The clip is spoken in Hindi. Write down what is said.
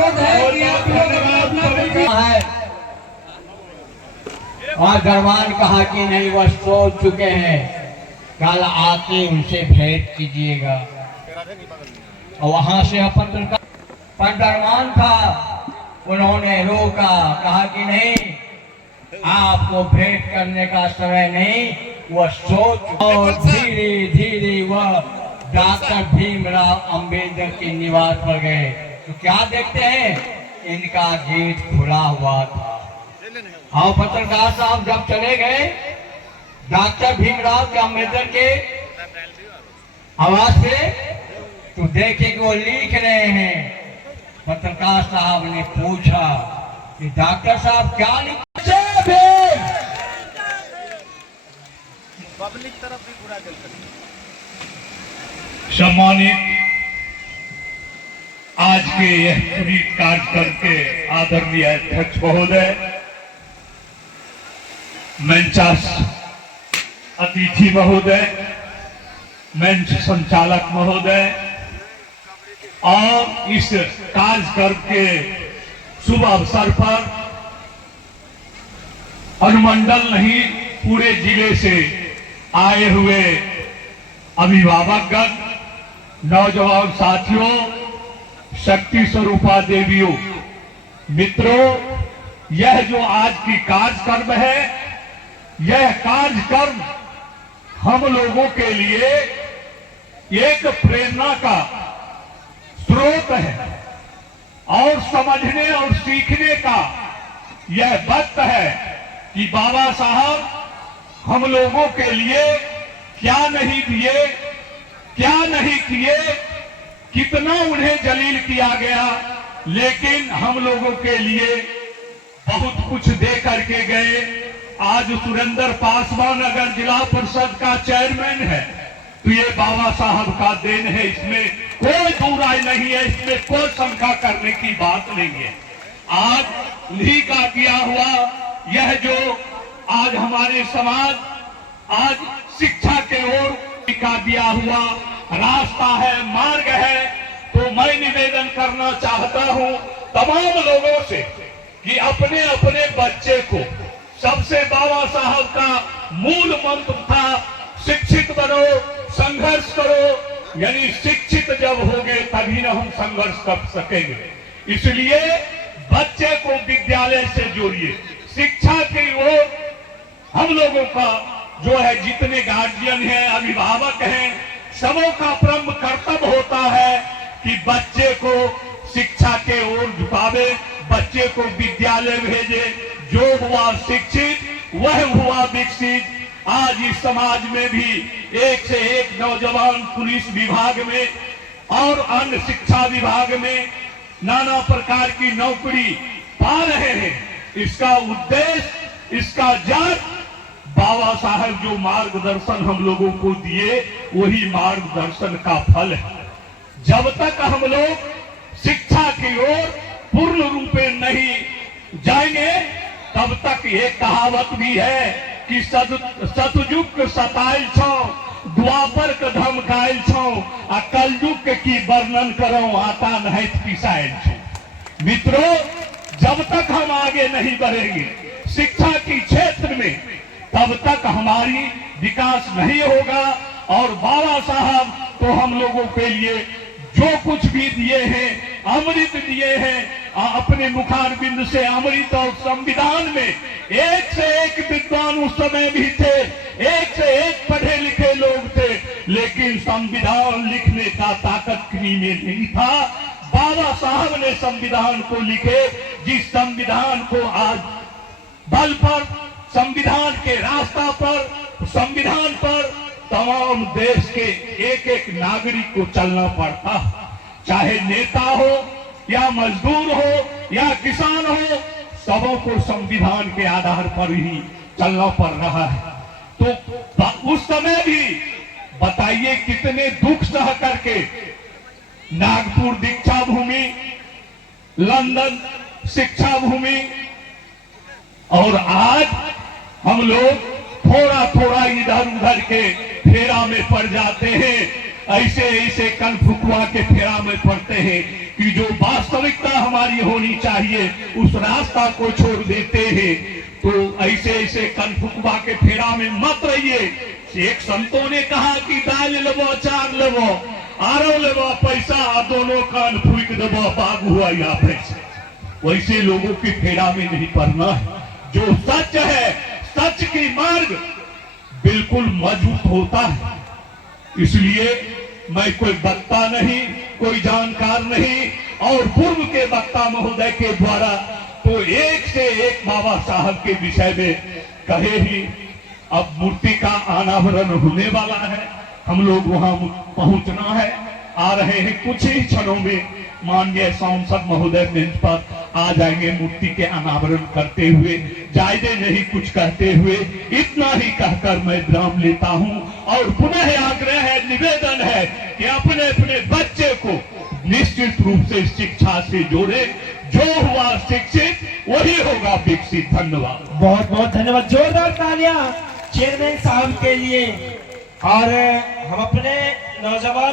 अनुरोध है कि आप लोग अपना है और दरबान कहा कि नहीं वह सो चुके हैं, कल आके उनसे भेंट कीजिएगा। और वहां से अपन पर दरबान था, उन्होंने रोका, कहा कि नहीं आपको भेंट करने का समय नहीं, वह सो चुके। और धीरे धीरे वह डॉक्टर भीमराव अंबेडकर के निवास पर गए तो क्या देखते हैं, इनका गेट खुला हुआ था। और पत्रकार साहब जब चले गए डॉक्टर भीमराव के अंबेडकर के आवास पे तो देखे कि वो लिख रहे हैं। पत्रकार साहब ने पूछा कि डॉक्टर साहब क्या लिख पब्लिक तरफ भी पूरा चल सकता। सम्मानित आज के यह पूरी कार्यक्रम के आदरणीय अध्यक्ष महोदय, मंचास अतिथि महोदय, मंच संचालक महोदय और इस कार्यक्रम के शुभ अवसर पर अनुमंडल नहीं पूरे जिले से आए हुए अभिभावकगण, नौजवान साथियों, शक्ति स्वरूपा देवियों, मित्रों, यह जो आज की कार्यक्रम है, यह कार्यक्रम हम लोगों के लिए एक प्रेरणा का स्रोत है और समझने और सीखने का यह वक्त है कि बाबा साहब हम लोगों के लिए क्या नहीं दिए, क्या नहीं किए, कितना उन्हें जलील किया गया, लेकिन हम लोगों के लिए बहुत कुछ दे करके गए। आज सुरेंद्र पासवान अगर जिला परिषद का चेयरमैन है तो ये बाबा साहब का देन है, इसमें कोई दूराई नहीं है, इसमें कोई शंका करने की बात नहीं है। आज उन्हीं का किया हुआ यह जो आज हमारे समाज आज शिक्षा के ओर का दिया हुआ रास्ता है, मार्ग है, तो मैं निवेदन करना चाहता हूं तमाम लोगों से कि अपने अपने बच्चे को, सबसे बाबा साहब का मूल मंत्र था शिक्षित बनो, संघर्ष करो, यानी शिक्षित जब होगे तभी ना हम संघर्ष कर सकेंगे। इसलिए बच्चे को विद्यालय से जोड़िए, शिक्षा की ओर हम लोगों का जो है, जितने गार्जियन हैं, अभिभावक हैं, सबों का परम कर्तव्य होता है कि बच्चे को शिक्षा के ओर झुकावे, बच्चे को विद्यालय भेजे। जो हुआ शिक्षित वह हुआ विकसित। आज इस समाज में भी एक से एक नौजवान पुलिस विभाग में और अन्य शिक्षा विभाग में नाना प्रकार की नौकरी पा रहे हैं। इसका उद्देश्य, इसका जड़ बाबा साहब जो मार्गदर्शन हम लोगों को दिए वही मार्गदर्शन का फल है। जब तक हम लोग शिक्षा की ओर पूर्ण रूप में नहीं जाएंगे तब तक ये कहावत भी है कि सतयुग सताइल छो, द्वापर के धमकाइल छो, आ कलयुग की वर्णन करो आटा नहीं पिसाइल छो। मित्रों, जब तक हम आगे नहीं बढ़ेंगे शिक्षा के क्षेत्र में तब तक हमारी विकास नहीं होगा। और बाबा साहब तो हम लोगों के लिए जो कुछ भी दिए हैं, अमृत दिए हैं, अपने मुखारबिंद से अमृत। और संविधान में एक से एक विद्वान उस समय भी थे, एक से एक पढ़े लिखे लोग थे, लेकिन संविधान लिखने का ताकत किसी में नहीं था। बाबा साहब ने संविधान को लिखे, जिस संविधान को आज बल पर, संविधान के रास्ता पर, संविधान पर तमाम देश के एक एक नागरिक को चलना पड़ता, चाहे नेता हो या मजदूर हो या किसान हो, सबों को संविधान के आधार पर ही चलना पड़ रहा है। तो उस समय भी बताइए कितने दुख सह करके नागपुर दीक्षा भूमि, लंदन शिक्षा भूमि, और आज हम लोग थोड़ा थोड़ा इधर उधर के फेरा में पड़ जाते हैं। ऐसे ऐसे कन फुकवा के फेरा में पड़ते हैं कि जो वास्तविकता हमारी होनी चाहिए उस रास्ता को छोड़ देते हैं। तो ऐसे ऐसे कन फुकवा के फेरा में मत रहिए। एक संतों ने कहा कि दाल लेबो चार लेबो आरो लेबो पैसा दोनों कान फूक देबो बाग हुआ या पैसे। वैसे लोगों के फेरा में नहीं पड़ना है। जो सच है, सच की मार्ग बिल्कुल मजबूत होता है। इसलिए मैं कोई वक्ता नहीं, कोई जानकार नहीं, और पूर्व के वक्ता महोदय के द्वारा तो एक से एक बाबा साहब के विषय में कहे ही। अब मूर्ति का अनावरण होने वाला है, हम लोग वहां पहुंचना है, आ रहे हैं कुछ ही क्षणों में। माननीय सांसद महोदय मंच पर आ जाएंगे मूर्ति के अनावरण करते हुए। जायदे नहीं कुछ कहते हुए इतना ही कहकर मैं विराम लेता हूं और पुनः आग्रह है, निवेदन है कि अपने अपने बच्चे को निश्चित रूप से शिक्षा से जोड़े। जो हुआ शिक्षित वही होगा विकसित। धन्यवाद, बहुत बहुत धन्यवाद। जोरदार तालियां चेयरमैन साहब के लिए। और हम अपने नौजवान